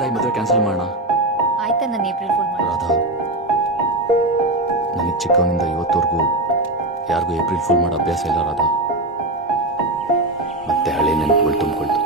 ರಾಧಾ ಈ ಮದುವೆ ಕ್ಯಾನ್ಸಲ್ ಮಾಡೋಣ. ಆಯ್ತಾ, ನಾನು ಏಪ್ರಿಲ್ ಫುಲ್ ಮಾಡಿ. ರಾಧಾ, ನನಗೆ ಚಿಕ್ಕವನಿಂದ ಇವತ್ತವರೆಗೂ ಯಾರಿಗೂ ಏಪ್ರಿಲ್ ಫುಲ್ ಮಾಡೋ ಅಭ್ಯಾಸ ಇಲ್ಲ ರಾಧಾ. ಮತ್ತೆ ಹಳೆ ನೆನಪುಗಳು ತುಂಬಿಕೊಳ್ತು.